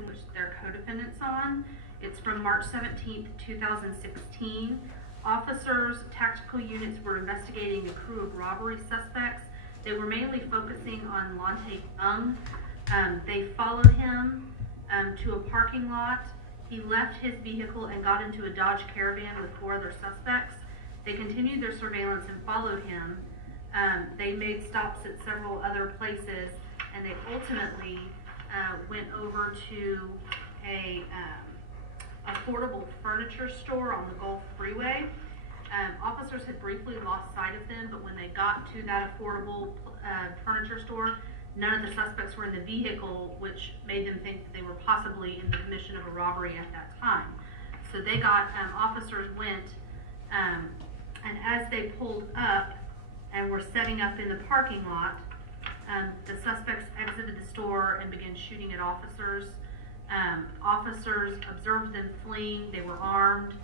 in which they're co-defendants on. It's from March 17th, 2016. Officers, tactical units were investigating a crew of robbery suspects. They were mainly focusing on Lonte Young. They followed him to a parking lot. He left his vehicle and got into a Dodge Caravan with 4 other suspects. They continued their surveillance and followed him. They made stops at several other places, and they ultimately went over to a affordable furniture store on the North Freeway. Officers had briefly lost sight of them, but when they got to that affordable furniture store, none of the suspects were in the vehicle, which made them think that they were possibly in the commission of a robbery at that time. So they got, officers went, and as they pulled up and were setting up in the parking lot, the suspects exited the store and began shooting at officers. Officers observed them fleeing. They were armed.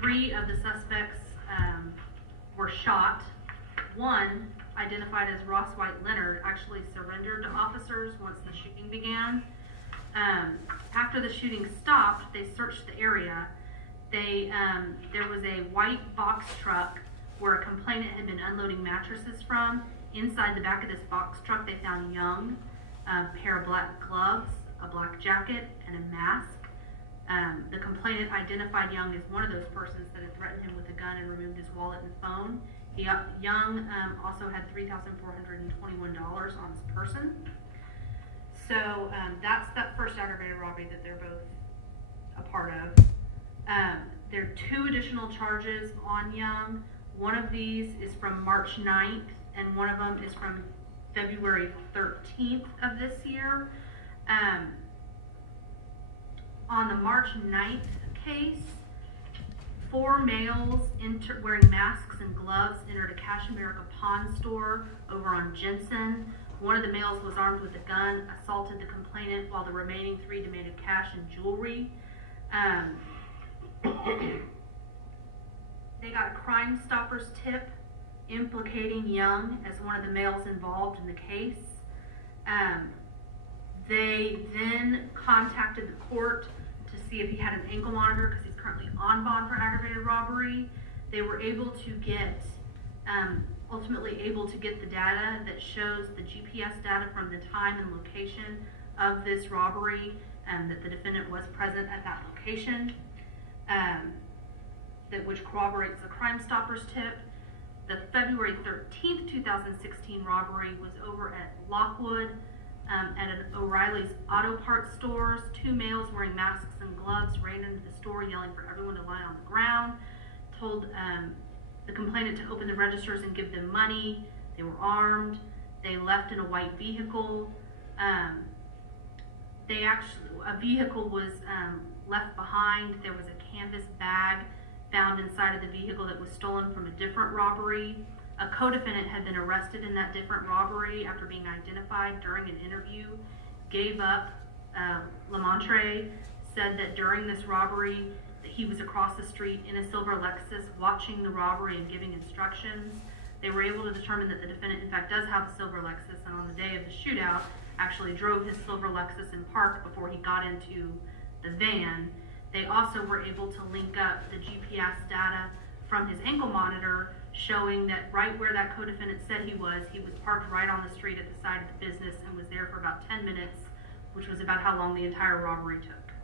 3 of the suspects were shot. 1, identified as Ross White Leonard, actually surrendered to officers once the shooting began. After the shooting stopped, they searched the area. There was a white box truck where a complainant had been unloading mattresses from. Inside the back of this box truck, they found Young, a pair of black gloves, a black jacket, and a mask. The complainant identified Young as one of those persons that had threatened him with a gun and removed his wallet and phone. Young also had $3,421 on his person. So that's that first aggravated robbery that they're both a part of. There are 2 additional charges on Young. One of these is from March 9th, and one of them is from February 13th of this year. On the March 9th case, 4 males wearing masks and gloves entered a Cash America pawn store over on Jensen. One of the males was armed with a gun, assaulted the complainant, while the remaining 3 demanded cash and jewelry. They got a Crime Stoppers tip implicating Young as one of the males involved in the case. They then contacted the court to see if he had an ankle monitor, because he's currently on bond for aggravated robbery. They were able to get, ultimately able to get the data that shows the GPS data from the time and location of this robbery, that the defendant was present at that location, which corroborates the Crime Stoppers tip. The February 13th, 2016 robbery was over at Lockwood, at an O'Reilly's auto parts stores. 2 males wearing masks and gloves ran into the store yelling for everyone to lie on the ground, told the complainant to open the registers and give them money. They were armed. They left in a white vehicle. A vehicle was left behind. There was a canvas bag found inside of the vehicle that was stolen from a different robbery. A co-defendant had been arrested in that different robbery after being identified during an interview, gave up. Lamontre said that during this robbery that he was across the street in a silver Lexus watching the robbery and giving instructions. They were able to determine that the defendant in fact does have a silver Lexus, and on the day of the shootout actually drove his silver Lexus and parked before he got into the van. They also were able to link up the GPS data from his ankle monitor, showing that right where that co-defendant said he was parked right on the street at the side of the business and was there for about 10 minutes, which was about how long the entire robbery took.